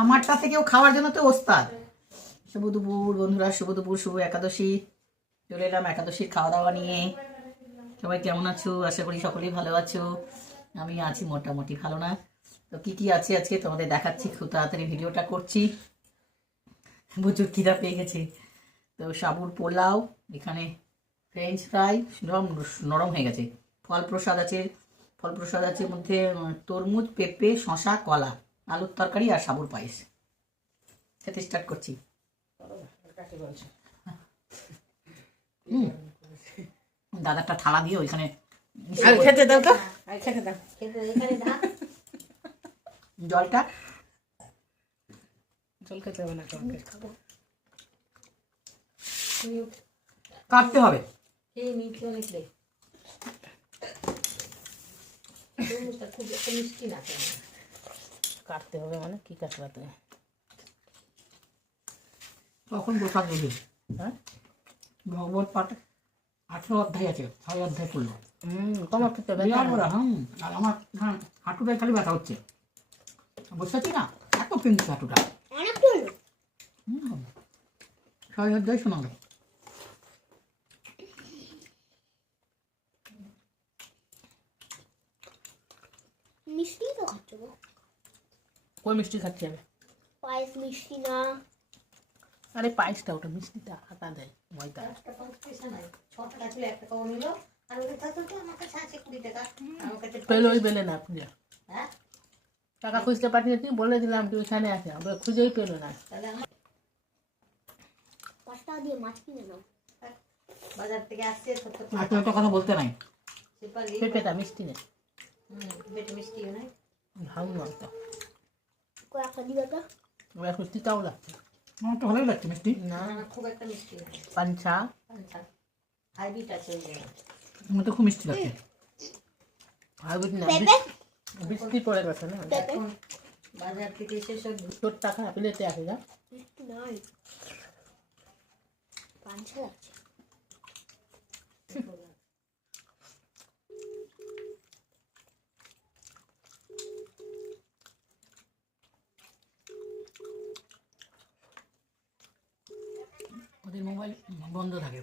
আমারটা থেকেও খাওয়ার জন্য তো ওস্তাদ। শুভ দুপুর বন্ধুরা, শুভ দুপুর, শুভ একাদশী। চলে এলাম একাদশীর খাওয়া দাওয়া নিয়ে। সবাই কেমন আছো? আশা করি সকলেই ভালো আছো। আমি আছি মোটামুটি, ভালো না। তো কি কি আছে আজকে তোমাদের দেখাচ্ছি, খুব তাড়াতাড়ি ভিডিওটা করছি। প্রচুর খিদা পেয়ে গেছে। তো সাবুর পোলাও, এখানে ফ্রেঞ্চ ফ্রাই, নরম হয়ে গেছে। ফল প্রসাদ আছে, ফল প্রসাদ আছে মধ্যে তরমুজ, পেঁপে, শশা, কলা, আলুর তরকারি আর সাবুর পায়েস। খেতে স্টার্ট করছি। দাদাটা থালা দিয়ে ওইখানে খেতে দাও তো, জলটা জল খেতে হবে না, কাটতে হবে। কাটতে হবে মানে কি কাটতে? তখন প্রসাদ দেবে। হ্যাঁ, ভগবত পাঠ 18 অধ্যায় আছে, 6 অধ্যায় পড়লো। তোমার খেতে হবে। আর আমার হাঁটুটাই খালি ব্যথা হচ্ছে, বুঝতে পারছি না, এত কিন্তু হাঁটুটা। 6 অধ্যায় শোনালো। মিষ্টি তো খাচ্ছ গো? কই মিষ্টি খাচ্ছি আমি? পায়েস মিষ্টি না। আরে পায়েসটা, ওটা মিষ্টিটা আটা দেয়, ময়দা। 6 টাকা ছিল, 1 টাকাও নিল। আর ওটা থাকতো তো আমার কাছে আছে 20 টাকা। আমার কাছে পেলোই পেলে না আপনি। হ্যাঁ, টাকা খুঁজতে পাঠিয়েছি, বলে দিলাম তুই ওখানে আছে, আমরা খুঁজেই পেলো না। তাহলে আমার 5 টাকা দিয়ে মাছ কিনে নাও। বাজার থেকে আসছে 70 টাকা। কথা বলতে নাই। পেঁপেটা মিষ্টি নেই, পেঁপে মিষ্টিও নাই, ভালো নয় তো। কয় টাকা দিবে তো? ওরা মিষ্টি তাও লাগছে। আমার তো ভালোই লাগছে মিষ্টি। না, খুব একটা মিষ্টি না। পাঞ্চা হাইব্রিড আছে ওই জায়গায়। আমার তো খুব মিষ্টি লাগছে। হাইব্রিড না, পেঁপে বৃষ্টি পড়ে গেছে না। পেঁপে বাজার থেকে এসে সব 70 টাকা প্লেটে আসে না। মিষ্টি নাই, পাঞ্চা লাগছে। ওদের মোবাইল বন্ধ থাকে।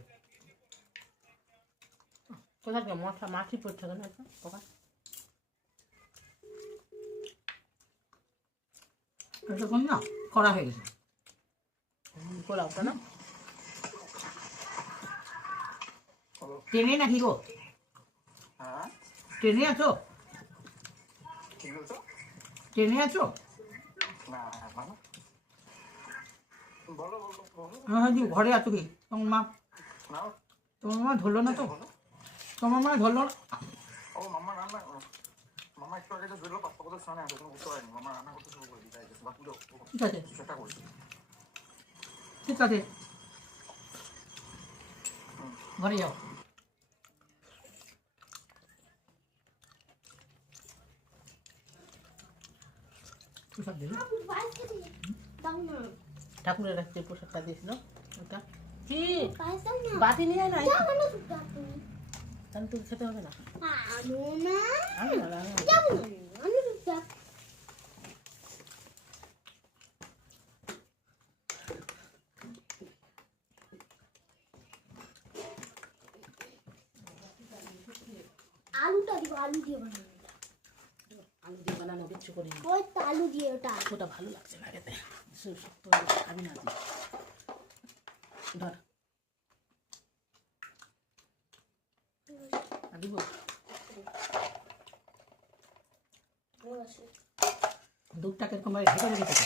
কোথায় মশা মাছি পড়ছে কেন এখন? এতক্ষণ না করা হয়ে গেছে। পোলাওটা না ট্রেনে নাকি গো? ট্রেনে আছো? ট্রেনে আছো? হ্যাঁ, ঘরে আছো কি? তোমার মা ধরলো না তো? তোমার মা ধরলো না? ঠিক আছে, ঠিক আছে, ঘরে যাও। প্রসাদ দেবে? পায়েস খেতে দাও না। ঠাকুরের রাখতে পোশাকটা দিয়েছিল ওটা কি পায়েস দাও না। বাটি নিয়ে না, যাবো না তো যাবো। তাহলে তো খেতে হবে না। আনো না। আমি না, যাবো না, আমি তো যাব। আলুটা দিব, আলু দিয়ে বানাবো। আলু দিয়ে বানানো কিচ্ছু করি না। ওই তো আলু দিয়ে ওটা। ওটা ভালো লাগছে না খেতে, শক্ত খাবি না তুই। ধর দিব দুধটা কিরকম ভাবে ঢেকে রেখেছে?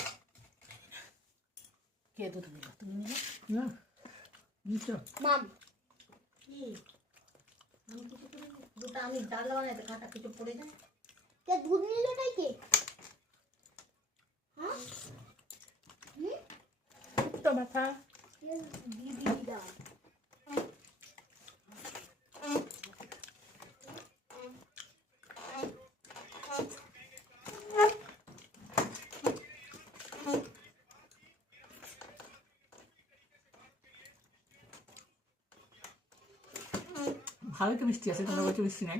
কে দুধ দিল? তুমি নিলে না, নিশ্চয়। মাম কি আমি কিছু করি না। দুধটা আমি ডাল বানাইতে কাঁটা কিছু পড়ে যায়। কে দুধ নিল তাই কে? হ্যাঁ তো মাথা দিদি দাও। ভালোই তো মিষ্টি আছে, তোমরা বলছো মিষ্টি নাই।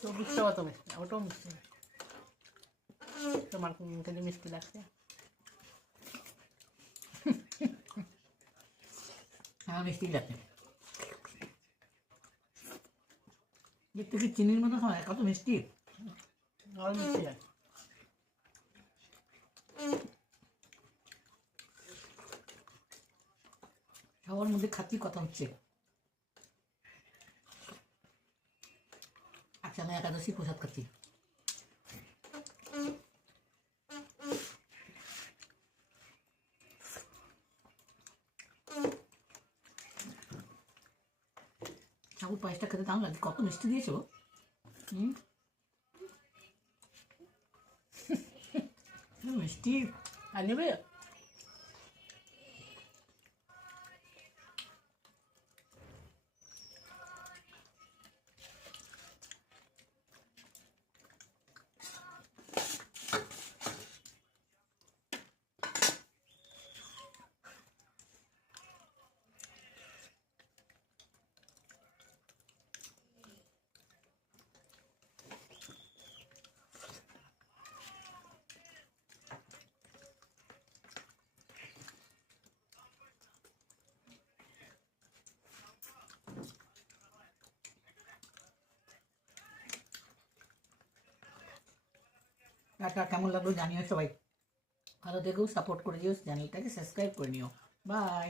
সবজি বুঝতে পারতো মিষ্টি না, ওটাও মিষ্টি না। তোমার কিন্তু মিষ্টি লাগছে। হ্যাঁ মিষ্টি লাগছে। দেখতে কি চিনির মতো হয়, কত মিষ্টি। আর মিষ্টি আছে। সবার মধ্যে খাচ্ছি, কথা হচ্ছে। আচ্ছা আমি একাদশী প্রসাদ খাচ্ছি। সাবুর পায়েসটা খেতে দাম লাগে, কত মিষ্টি দিয়েছো। মিষ্টি। আর নেবে? টাটা, কেমন লাগলো জানিও সবাই। ভালো থেকেও, সাপোর্ট করে দিও, চ্যানেলটাকে সাবস্ক্রাইব করে নিও। বাই।